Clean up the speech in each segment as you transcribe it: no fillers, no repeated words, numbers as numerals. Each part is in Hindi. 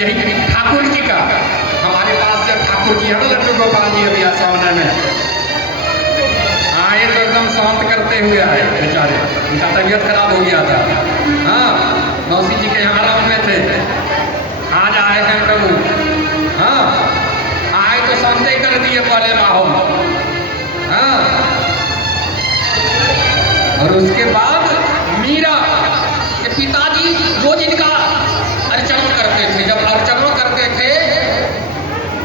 यही ठाकुर जी का, हमारे पास जब ठाकुर जी है ना लड्डू गोपाल जी अभी सामने में आए तो एकदम शांत करते हुए आए बेचारे, उनका तबीयत खराब हो गया था। हाँ, मौसी जी के यहाँ आराम में थे, आज आए हैं प्रभु। हाँ, आए तो शांत ही कर दिए पहले माहौल। हाँ, और उसके बाद मीरा के पिताजी रोज इनका अर्चना करते थे। जब अर्चना करते थे,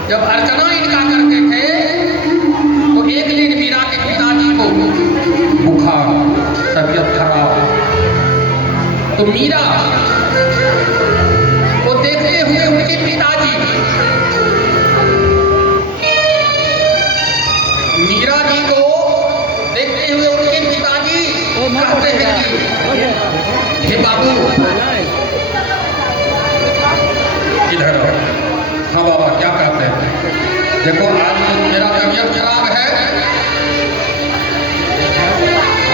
जब अर्चना इनका करते थे तो एक दिन मीरा के पिताजी को बुखार, तबीयत खराब, तो मीरा को देखते हुए उनके पिताजी, मीरा जी को देखते हुए उनके पिताजी कहते हैं कि हे बाबू इधर। हाँ बाबा, क्या कहते हैं? देखो आज मेरा तबीयत खराब है,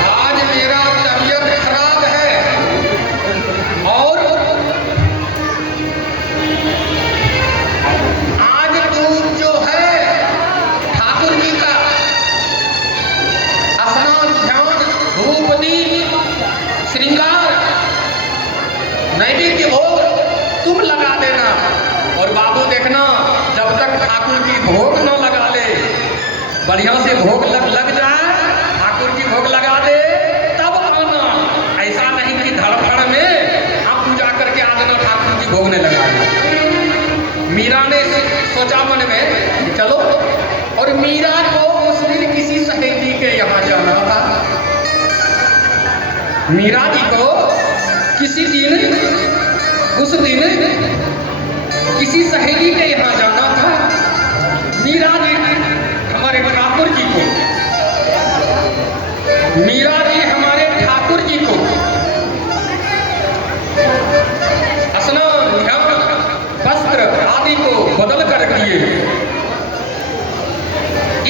आज मेरा तबीयत खराब है, और आज तू जो है ठाकुर जी का स्नान ध्यान धूप दीप श्रृंगार नैवेद्य भोग तुम लगा देना। और बाबू देखना, जब तक ठाकुर जी भोग न लगा ले, बढ़िया से भोग लग जाए, ठाकुर जी भोग लगा दे तब आना। ऐसा नहीं कि धड़पड़ में आप पूजा करके आ देना, ठाकुर जी भोग नहीं लगा दे। मीरा ने सोचा मन में कि चलो, और मीरा को उस दिन किसी सहेली के यहाँ जाना था। मीरा जी को किसी दिन, उस दिन किसी सहेली के यहाँ जाना था। मीरा जी हमारे ठाकुर जी को, मीरा जी हमारे ठाकुर जी को स्नान ध्यान वस्त्र आदि को बदल कर दिए,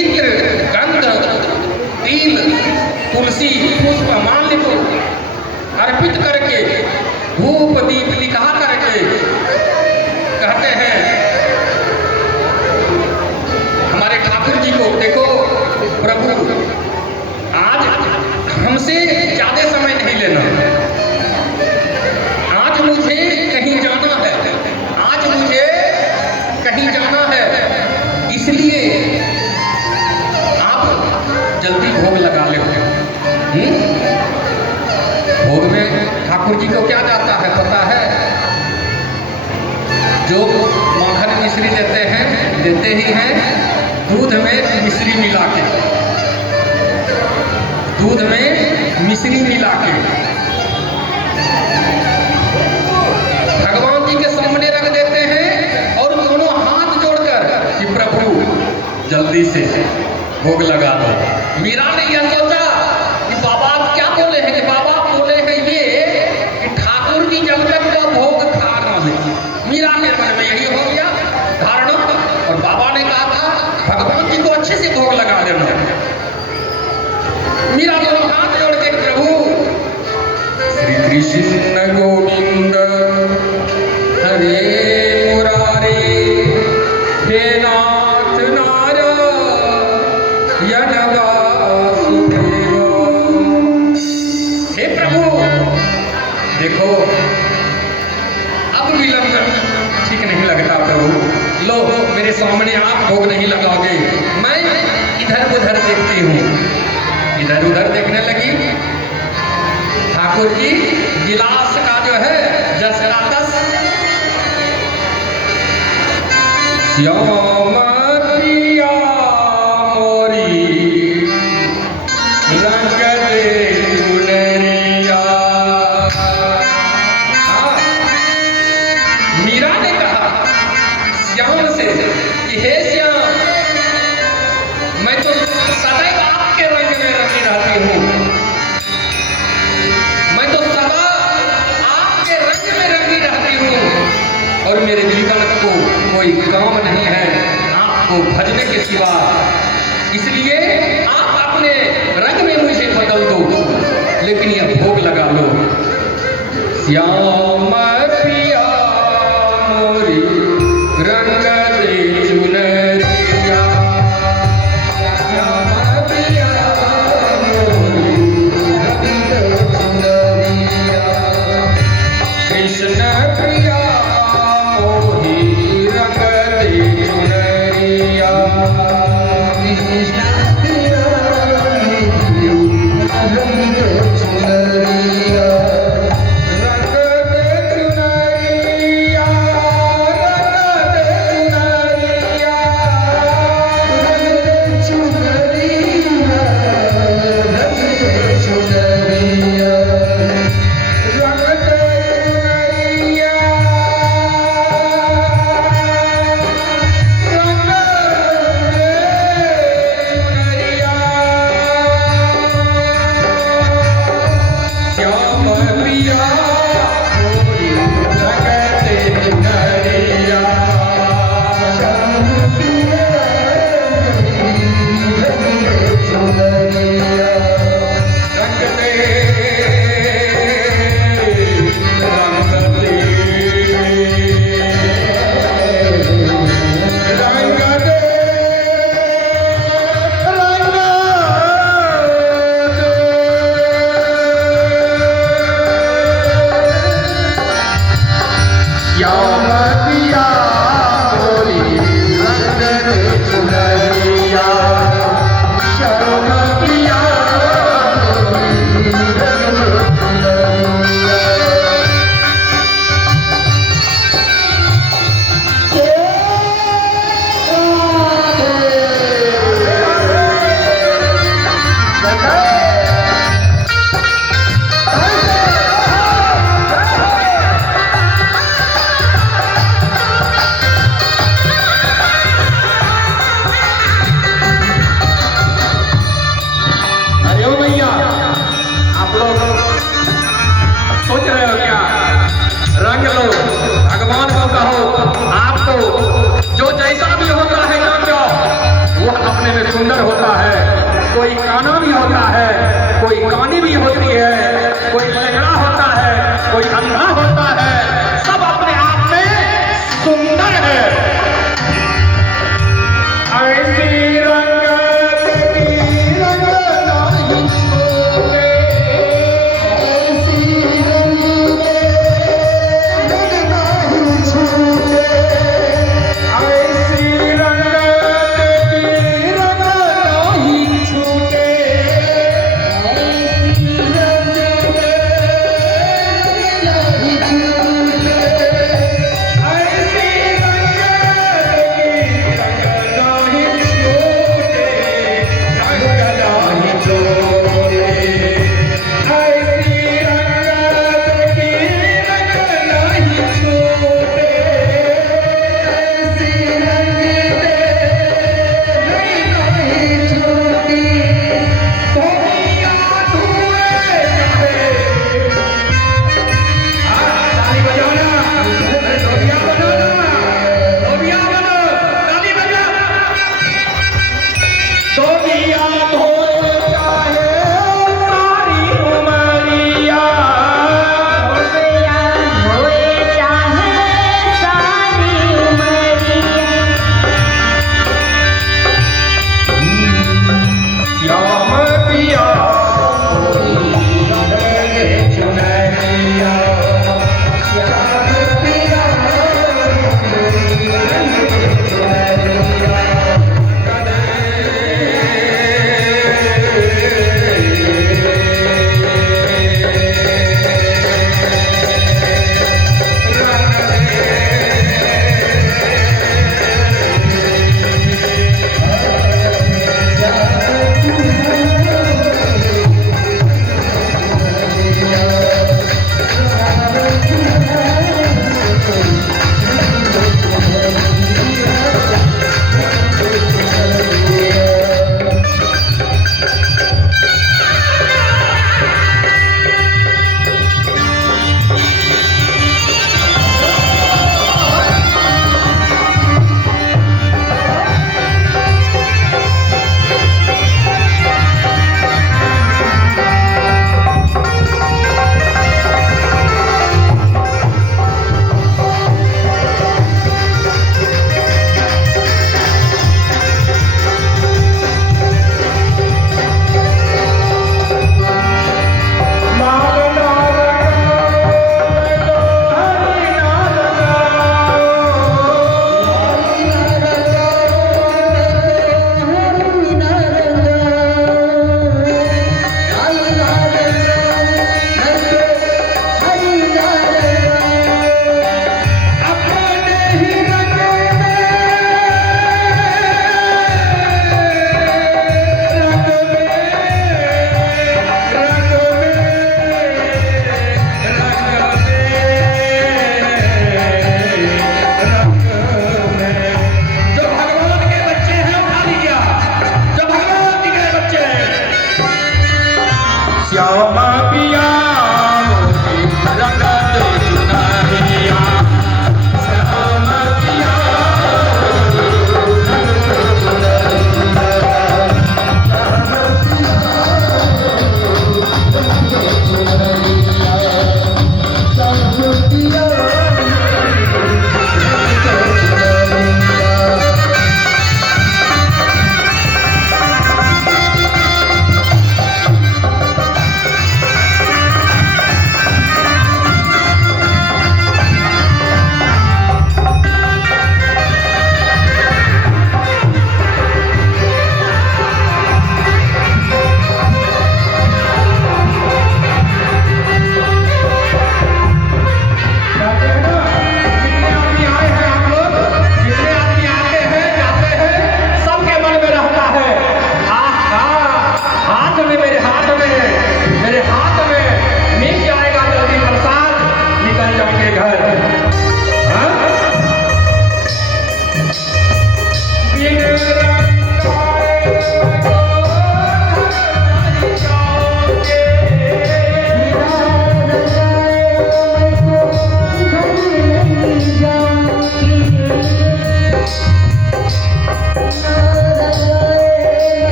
इत्र गंध तिल तुलसी पुष्प माल्य को अर्पित करके धूप दीप लिखा करके कहते हैं हमारे ठाकुर जी को, देखो प्रभु आज हमसे ज्यादा समय नहीं लेना, आज मुझे कहीं जाना है, आज मुझे कहीं जाना है, इसलिए आप जल्दी भोग लगा ले। भोग में ठाकुर जी को क्या जाता है पता है? जो माखन मिश्री देते हैं, देते ही हैं दूध में मिश्री मिला के, दूध में मिश्री मिला के भगवान जी के सामने रख देते हैं, और दोनों हाथ जोड़कर कि प्रभु जल्दी से भोग लगा दो। मीरा ने यह सोचा कि बाबा क्या बोले हैं, कि बाबा बोले हैं ये कि ठाकुर जी जब तक का भोग खा रहा है। मीरा के मन में यही हो गया धारणा, और बाबा ने कहा था भगवान जी को अच्छे से भोग लगा देना। मीरा दोनों हाथ जोड़ के प्रभु श्री कृष्ण गोविंद हरे मुरारी हे नाथ नारायण वासुदेव। हे प्रभु देखो अब विलंब ठीक नहीं लगता प्रभु, लो मेरे सामने आप भोग नहीं लगाओगे, मैं इधर उधर देखती हूँ। इधर उधर देखने लगी, ठाकुर जी गिलास का जो है जस का तस श्याम पिया मोरी रंग दे चुनरिया। मीरा ने कहा श्याम से कि हे श्याम, मैं तो सदैव आपके रंग में रंगी रहती हूँ, मैं तो सदा आपके रंग में रंगी रहती हूँ, और मेरे जीवन को कोई काम नहीं है आपको भजने के सिवा, इसलिए आप अपने रंग में मुझे बदल दो, लेकिन यह भोग लगा लो। श्याम पिया मोरी श्याम पिया मोरी अंदर चुनरिया श्याम पिया मोरी अंदर चुनरिया।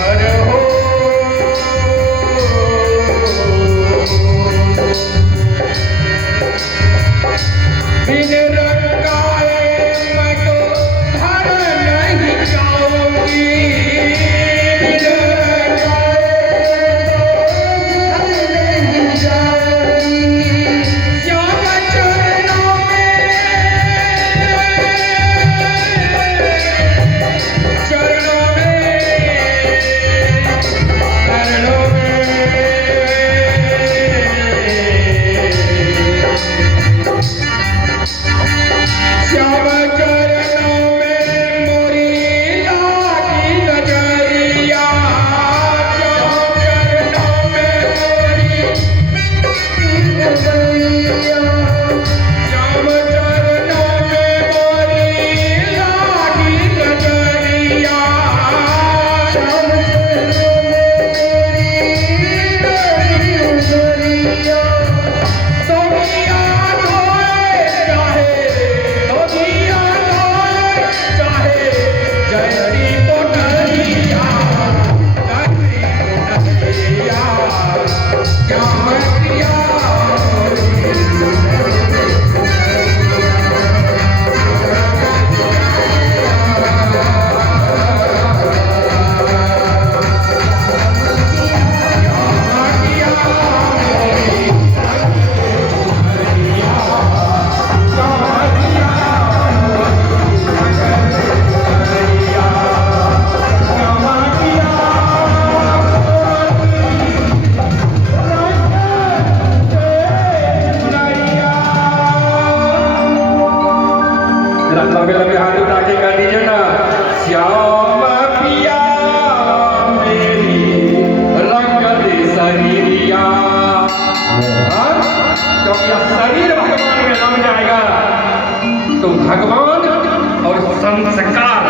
हर हो बिन रंगाए मैं तो घर नहीं जाऊंगी, बिन रंगाए तो घर नहीं जाऊंगी। श्याम चरणों में चरणों में चरणों में श्याम चरणों में मोरी लागी नजरिया, श्याम चरणों में मोरी नजरिया, श्याम चरणों में मोरी लागी नजरिया, श्याम चरणों में मोरी नजरिया। सोनिया धोए चाहे जयरी पोटरिया, श्याम प्रिया लंबे लंबे हाथ उठा के कर दीजिए ना। श्याम पिया मेरी रंग दे शरीरिया, क्योंकि शरीर भगवान में लग जाएगा तो भगवान और संस्कार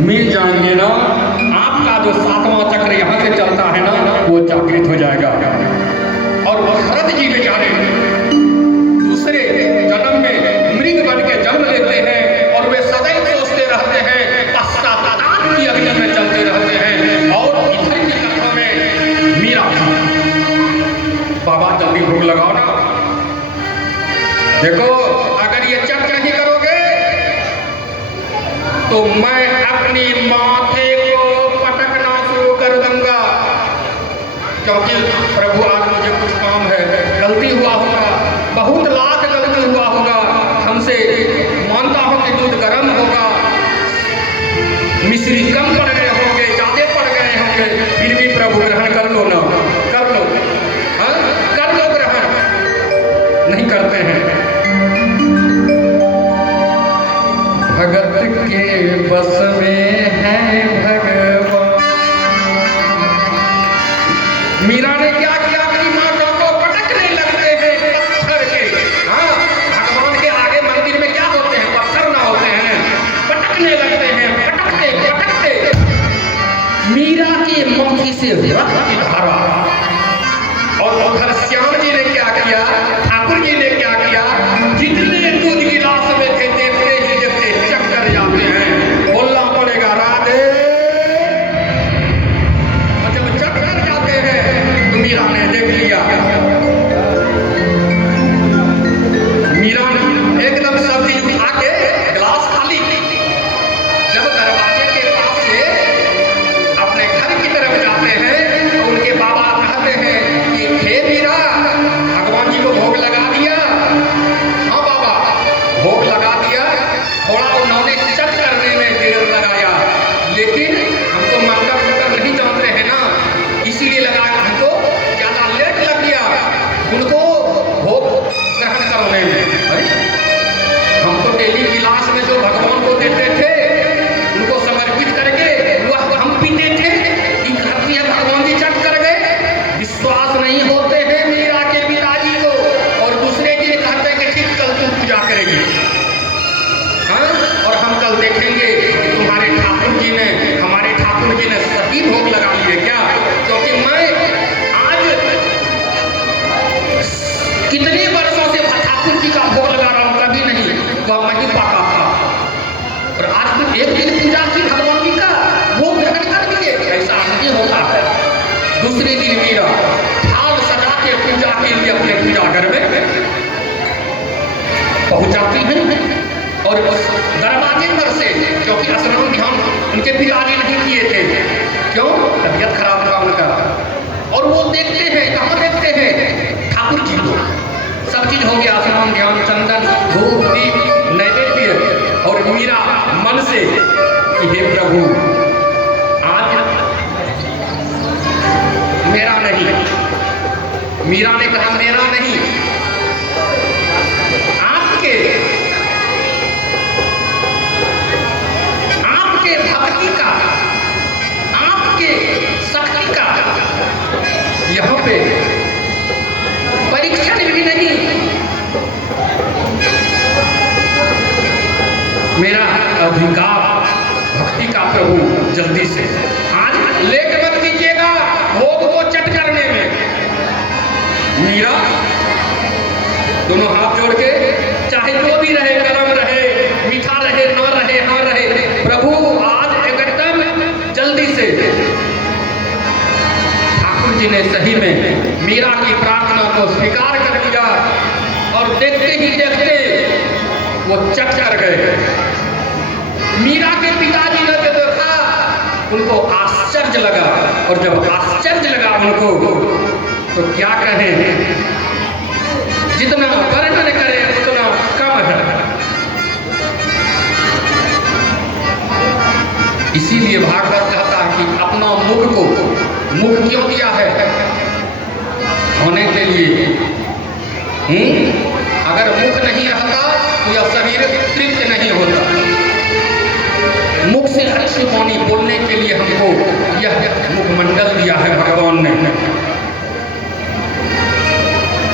मिल जाएंगे ना। आपका जो सातवां चक्र यहाँ से चलता है ना वो जागृत हो जाएगा। और भरत जी बेचारे दूसरे जन्म में मृग बन के जन्म लेते हैं और वे सदैव सोचते रहते हैं, पश्चाताप की अग्नि में चलते रहते हैं। और इधर की कथा में मीरा, बाबा जल्दी भोग लगाओ ना। देखो अगर ये चट नहीं करोगे तो मैं अपनी माथे को पटकना शुरू कर दूंगा, क्योंकि प्रभु आज मुझे कुछ काम है, गलती हुआ होगा, बहुत लाख गलती हुआ होगा हमसे, मानता हूं कि दूध गर्म होगा, मिश्री कम पड़ गए होंगे, ज्यादा पड़ गए होंगे, फिर भी प्रभु ग्रहण कर लो ना, कर लो, हाँ कर लो ग्रहण। नहीं करते हैं। भगत के बस में है भगवान। मीरा ने क्या किया, अपनी माता को पटकने लगते हैं पत्थर के। हाँ, भगवान के आगे मंदिर में क्या होते हैं, पत्थर ना होते हैं, पटकने लगते हैं, पटकते पटकते मीरा की मुट्ठी से रक्त की धारा। और उधर श्याम जी ने क्या किया, ठाकुर जी ने क्या किया, जितने दूध गिलास में थे देखते ही देखते चक्कर जाते हैं। बोलना पड़ेगा राधे। जब चक्कर जाते हैं तो मीरा ने देख लिया, मीरा एकदम सब चीज उठा के गिलास खाली। जब दरवाजे के पास से अपने घर की तरफ जाते हैं तो उनके बाबा कहते हैं कि हे मीरा, भगवान जी को दूसरे दिन मीरा थाल सजा के पूजा के लिए अपने पूजा घर में पहुंचाती हैं और दरवाजे पर से, क्योंकि स्नान ध्यान उनके पिताजी नहीं किए थे, क्यों? तबीयत खराब था उनका। और वो देखते हैं, कहाँ देखते हैं? ठाकुर जी को। सब चीज हो गया, स्नान ध्यान, चंदन, धूप, दीप, नैवेद्य। और मीरा मन से कि हे प्रभु, आज मेरा नहीं। मीरा ने कहा मेरा नहीं, आपके भक्ति का, आपके शक्ति का यहाँ पे परीक्षण भी नहीं। मेरा अधिकार भक्ति का प्रभु जल्दी से आज लेट मत कीजिएगा भोग को चट करने में। मीरा दोनों हाथ जोड़ के, चाहे जो भी रहे, गरम रहे, मीठा रहे, न रहे, हाँ रहे, प्रभु आज एकदम जल्दी से। ठाकुर जी ने सही में मीरा की प्रार्थना को स्वीकार कर लिया और देखते ही देखते वो चट कर गए। मीरा के पिताजी ने जो देखा उनको आश्चर्य लगा, और जब आश्चर्य लगा उनको तो क्या कहें, जितना वर्णन करें उतना कम है। इसीलिए भागवत कहता है कि अपना मुख को, मुख क्यों दिया है? होने के लिए। अगर मुख नहीं रहता तो यह शरीर तृप्त नहीं होता। मुख से अच्छी वाणी बोलने के लिए हमको यह मुखमंडल दिया है भगवान ने।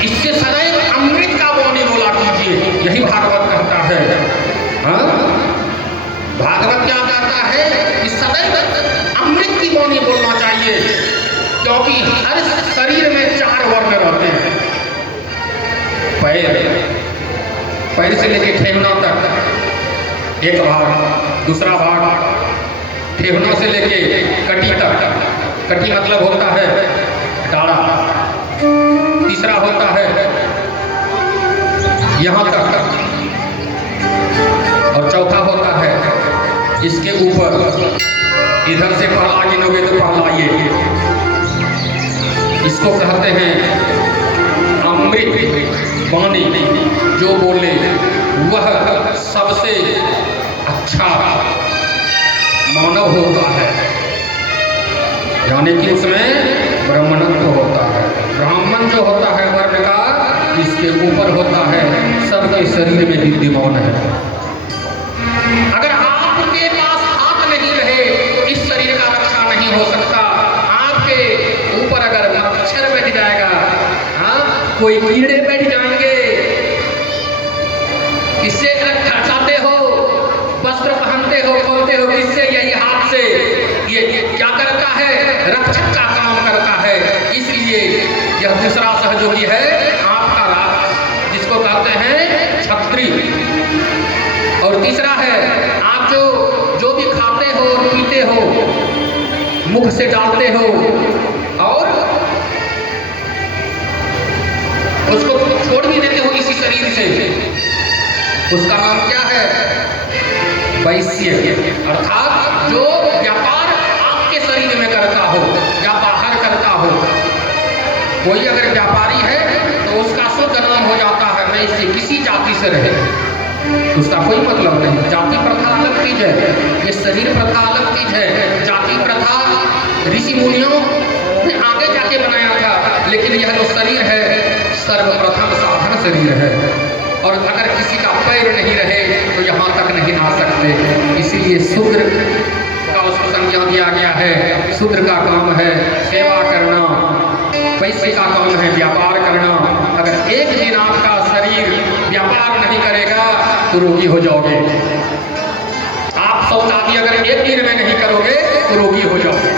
इससे सदैव अमृत का वाणी बोला कीजिए, यही भागवत कहता है। हाँ, भागवत क्या कहता है कि सदैव अमृत की वाणी बोलना चाहिए, क्योंकि हर शरीर में 4 वर्ण रहते हैं। पैर से लेकर ठेहुना तक एक भाग, दूसरा भाग ठेहुना से लेके कटी तक। कटी मतलब होता है डाढ़ा, तीसरा होता है यहाँ तक, और चौथा होता है इसके ऊपर। इधर से पहला गिनोगे तो पहला ये, इसको कहते हैं अमृत वाणी। जो बोले वह सबसे अच्छा मानव होता है, यानी कि उसमें ब्राह्मणत्व होता है। ब्राह्मण जो होता है वर्ण का, इसके ऊपर होता है, सबके शरीर में विद्यमान है। अगर आपके पास हाथ नहीं रहे तो इस शरीर का रक्षा नहीं हो सकता। आपके ऊपर अगर मच्छर बैठ जाएगा, हाँ, कोई कीड़े बैठ जाएंगे, इससे खर्चाते हो, वस्त्र पहनते हो, खोलते हो, इससे यही हाथ से ये क्या करता है? रक्षक का काम करता है। इसलिए यह दूसरा सहयोगी है आपका राज, जिसको कहते हैं छत्री। और तीसरा है आप जो भी खाते हो और पीते हो, मुख से डालते हो और उसको छोड़ भी देते हो इसी शरीर से, उसका नाम क्या है? वैश्य। अर्थात जो व्यापार आपके शरीर में करता हो या बाहर करता हो। कोई अगर व्यापारी है तो उसका शुद्ध नाम हो जाता है वैश्य, किसी जाति से रहे, उसका कोई मतलब नहीं। जाति प्रथा अलग चीज है, ये शरीर प्रथा अलग चीज है। जाति प्रथा ऋषि मुनियों ने आगे जाके बनाया था, लेकिन यह जो शरीर है सर्वप्रथम साधन शरीर है। और अगर किसी का पैर नहीं रहे तो यहाँ तक नहीं आ सकते। इसीलिए शूद्र का उसको संज्ञा दिया गया है। शूद्र का काम है सेवा करना, वैश्य का काम है व्यापार करना। अगर एक दिन आपका शरीर व्यापार नहीं करेगा तो रोगी हो जाओगे। आप शौच आदि अगर एक दिन में नहीं करोगे तो रोगी हो जाओगे।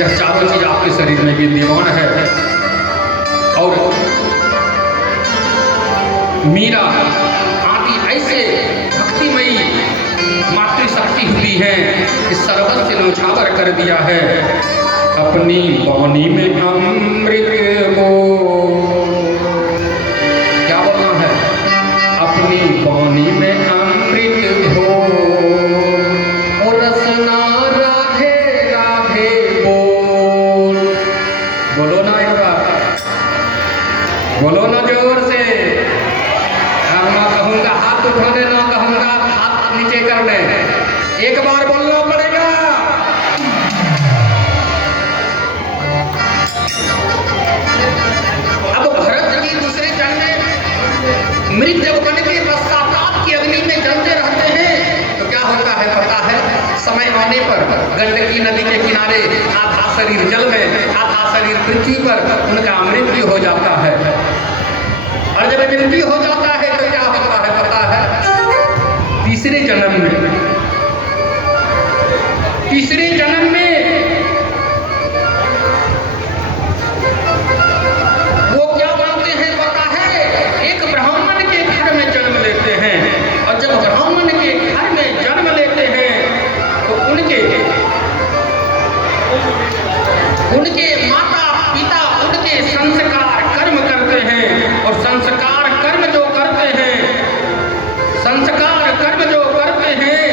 यह चारों चीज आपके शरीर में विद्यमान है। और मीरा आदि ऐसे भक्तिमयी मातृशक्ति हुई है कि सर्वस्व न्यौछावर कर दिया है। अपनी वाणी में अमृत को, क्या बोलना है, अपनी वाणी में अमृत हो और रसना राधे राधे बोल। बोलो ना एक बार, बोलो ना जोर से। अब मैं कहूँगा हाथ उठाने, ना कहूँगा हाथ नीचे करने, एक बार बोलना पड़ेगा। अब भरत जी दूसरे जन्म में मृत जब बन के पश्चाताप की अग्नि में जलते रहते हैं तो क्या होता है पता है? समय आने पर गंडकी नदी के किनारे आधा शरीर जल में, आधा शरीर पृथ्वी पर उनका मृत्यु हो जाता है। और जब मृत्यु हो जाता है तो क्या होता है पता है? तीसरे जन्म में, तीसरे जन्म में वो क्या बनते हैं पता है? एक ब्राह्मण के घर में जन्म लेते हैं। और जब ब्राह्मण के घर में जन्म लेते हैं तो उनके माता पिता उनके संस्कार कर्म करते हैं। और संस्कार कर्म जो करते हैं, संस्कार कर्म जो करते हैं,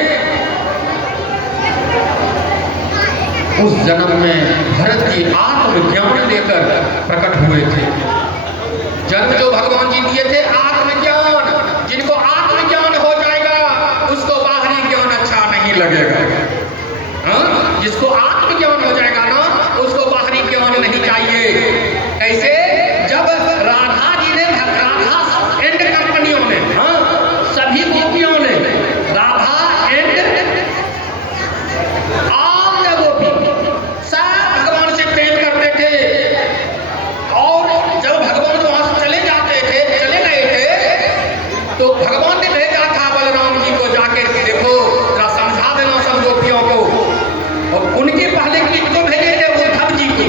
उस जन्म में भरत जी आत्मज्ञान लेकर प्रकट हुए थे। जन्म जो भगवान जी दिए थे आत्मज्ञान, जिनको आत्मज्ञान हो जाएगा उसको बाहरी ज्ञान अच्छा नहीं लगेगा। हाँ, जिसको आत्मज्ञान हो जाएगा ना उसको बाहरी ज्ञान नहीं चाहिए। कैसे? जब राधा जी ने, राधा एंड कंपनियों ने, हाँ सभी गोपियों ने, राधा एंड आम गोपी सब भगवान से प्रेम करते थे। और जब भगवान वहां से चले गए थे तो भगवान ने भेजा था बलराम जी को, जाके देखो जरा समझा देना सब गोपियों को। और उनके पहले किसको भेजे थे? उद्धव जी को।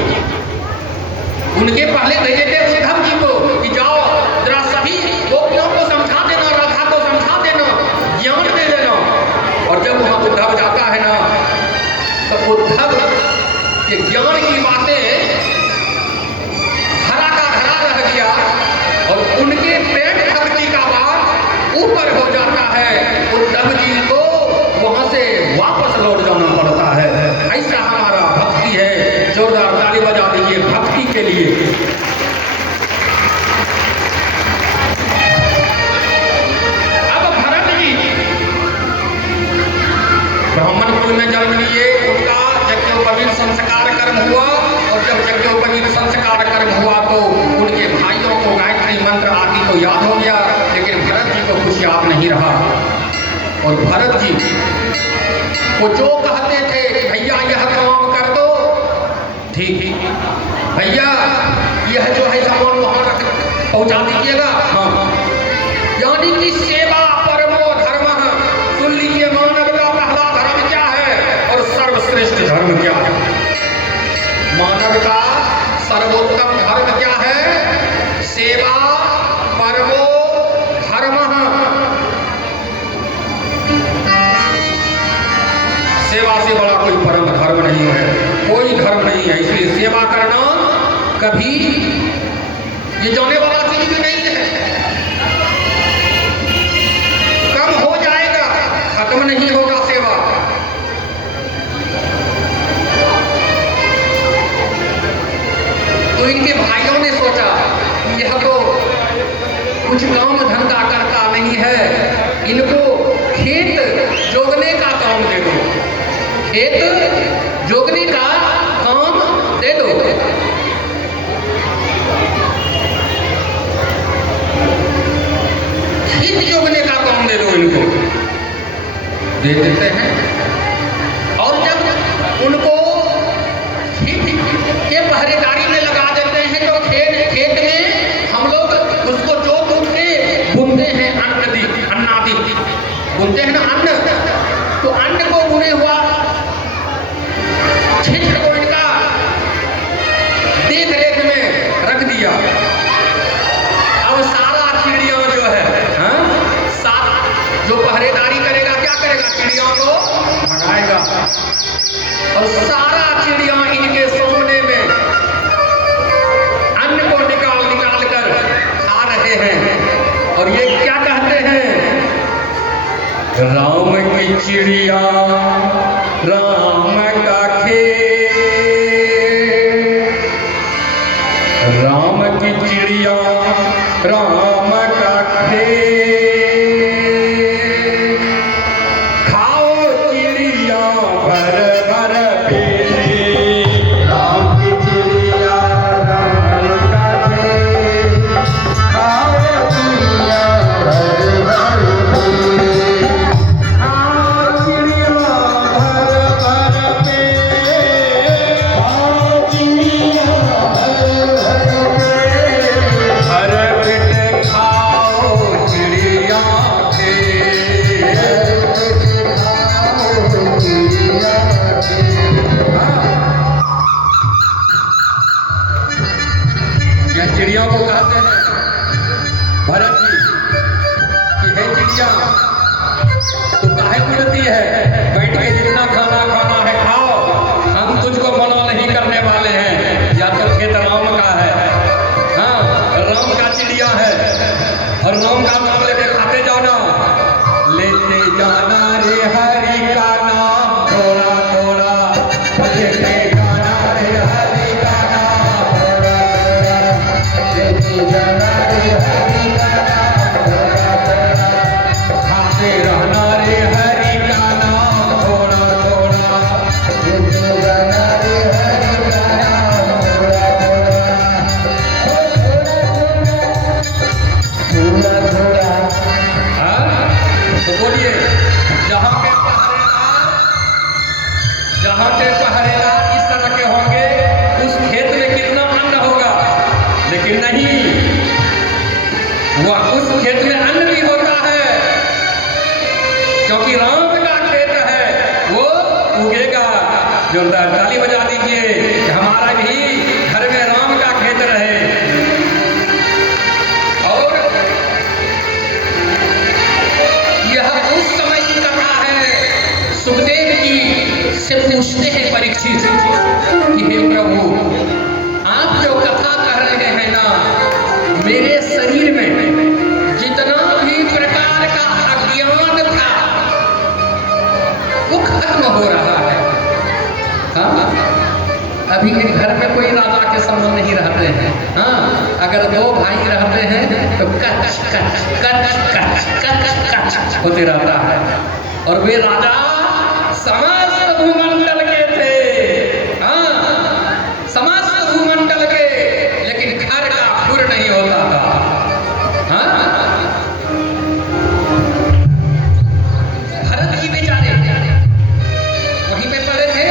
उनके पहले भेजे थे उद्धव जी को कि जाओ जरा सभी गोपियों को समझा देना, राधा को समझा देना, ज्ञान दे देना। और जब वहां उद्धव जाता है ना तो उद्धव के ज्ञान की बातें धरा का धरा रह गया और उनके प्रेम भक्ति का बात ऊपर हो जाता है। उद्धव जी को वहां से वापस लौट जाना पड़ता है। ऐसा हमारा भक्ति है। जोरदार ताली बजा दीजिए भक्ति के लिए। अब भरत जी ब्राह्मण कुल में जन्म लिए, उनका यज्ञोपवीत संस्कार कर्म हुआ। और जब यज्ञोपवीत संस्कार कर्म हुआ तो उनके भाइयों को गायत्री मंत्र आदि तो याद हो गया, लेकिन भरत जी को कुछ याद नहीं रहा। और भरत जी को जो कहते थे कि भैया यह काम कर दो, ठीक भैया यह जो है सामान वहां रख पहुंचा दीजिएगा। हाँ, यानी कि सेवा परमो धर्म। सुन लीजिए, मानव का पहला धर्म क्या है और सर्वश्रेष्ठ धर्म क्या है? मानव का सर्वोत्तम धर्म क्या है? सेवा परमो धर्म। सेवा से बड़ा कोई परम धर्म नहीं है, कोई धर्म नहीं है। इसलिए सेवा करना कभी ये जाने वाला चीज भी नहीं है। कम हो जाएगा, खत्म नहीं होगा सेवा। तो इनके भाइयों ने सोचा यह तो कुछ काम धंधा करता नहीं है, इनको खेत जोगने का काम दे दो, खेत जोगने का काम दे दो। खेत जोगने का काम दे दो इनको, दे देते हैं। और जब उनको खेत के पहरेदारी में लगा देते हैं तो खेत में हम लोग उसको जोत के बुनते हैं, अन्नादि बुनते हैं ना अन्न। तो अन्न को बुने हुआ क्षेत्र को इनका देख रेख में रख दिया। अब सारा चिड़िया जो है, हाँ, सारा जो पहरेदारी करेगा क्या करेगा? चिड़िया को राम का खेत, राम की चिड़िया राम का खेत, खाओ चिड़िया भर भर पेट, राम की चिड़िया राम का खेत, खाओ चिड़िया भर भर पेट, खाओ चिड़िया भर भर पेट, खाओ चिड़िया भर भर पेट, भर पेट खाओ चिड़िया के, खाओ चिड़िया के। यह चिड़िया को कहते हैं भरत जी कि हे चिड़िया, तू काहे उड़ती है? बैठ के जितना खाना खाना है खाओ, हम तुझको मना नहीं करने वाले हैं। या तो खेत राम का है, हाँ राम का चिड़िया है, और राम का नाम लेके खाते जाना, लेते जाना रे हरि का नाम थोड़ा थोड़ा, लेते जाना रे हरि का नाम थोड़ा थोड़ा, लेते जाना रे हरि का नाम थोड़ा थोड़ा, खाते रहना रे हरि का नाम थोड़ा थोड़ा, लेते जाना रे हरि का नाम थोड़ा थोड़ा, थोड़ा थोड़ा। हाँ? तो बोलिए, जहाँ पे पहरेदार इस तरह के होंगे, उस खेत में कितना अन्न होगा। लेकिन नहीं, वह उस खेत में अन्न भी होता है, क्योंकि राम का खेत है, वो उगेगा। जोरदार ताली बजा दीजिए कि हमारा भी घर में राम का खेत रहे। और यह उस समय की कथा है, सुखदेव जी से पूछते हैं परीक्षित कि हे प्रभु, आप जो कथा कर रहे हैं ना, मेरे शरीर में जितना भी प्रकार का अज्ञान था वो खत्म हो रहा है। हाँ? अभी के घर में कोई राजा के संबंध नहीं रहते हैं। हाँ, अगर दो भाई रहते हैं तो कच कच कच कच कच कच होते रहता है। और वे राजा समस्त भूमंडल के थे, हाँ समस्त भूमंडल के, लेकिन घर का खुर नहीं होता था। हाँ? भरत जी बेचारे वहीं पे पड़े थे,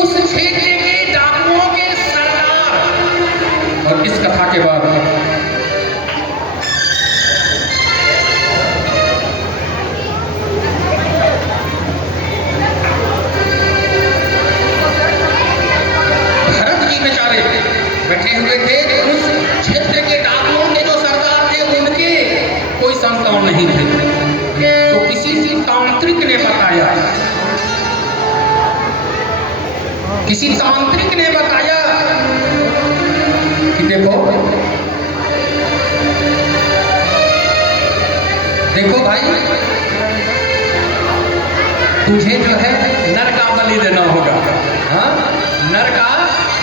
उस क्षेत्र के डाकुओं के सरदार। और इस कथा के बाद भरत जी बेचारे बैठे हुए थे, उस क्षेत्र के डाकुओं के जो सरदार थे, उनके कोई संतान नहीं थे। तो किसी तांत्रिक ने बताया, किसी तांत्रिक ने बताया कि देखो भाई, तुझे जो है नर का बलि देना होगा। हाँ, नर का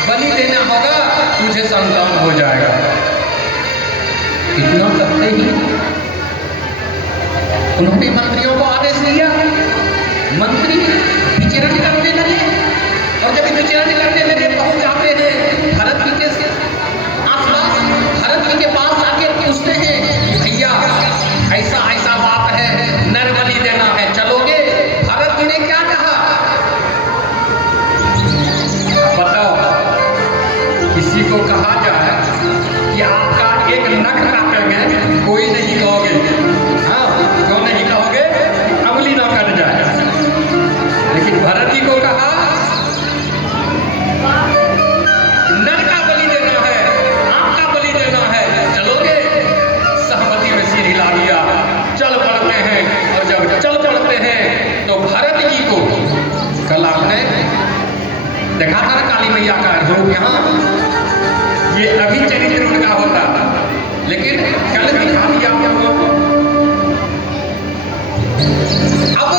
बलि देना होगा, तुझे संतान हो जाएगा। इतना करते ही उन्होंने मंत्रियों को आदेश दिया। मंत्री विचरण करने लगे, और जब विचरण करने लगे पहुंच जाते हैं भरत जी के आसपास। भरत जी के पास आके पूछते हैं कि भैया ऐसा ऐसा बात है, नर बलि देना है, चलोगे? भरत जी ने क्या कहा? बताओ, किसी को कहा जाए कि आपका एक नख काटेंगे, कोई नहीं कहोगे। हाँ, क्यों नहीं कहोगे? अमली ना कट जाए। लेकिन भरत जी को कहा नर का बलि देना है, आपका बलि देना है, चलोगे? सहमति में सिर हिला दिया। चल पड़ते हैं, और जब चल पड़ते हैं तो भरत जी को कल आपने देखा था काली मैया का रूप, यहाँ ये अभी चरित्र उनका होता, लेकिन कल दिखा दिया। अब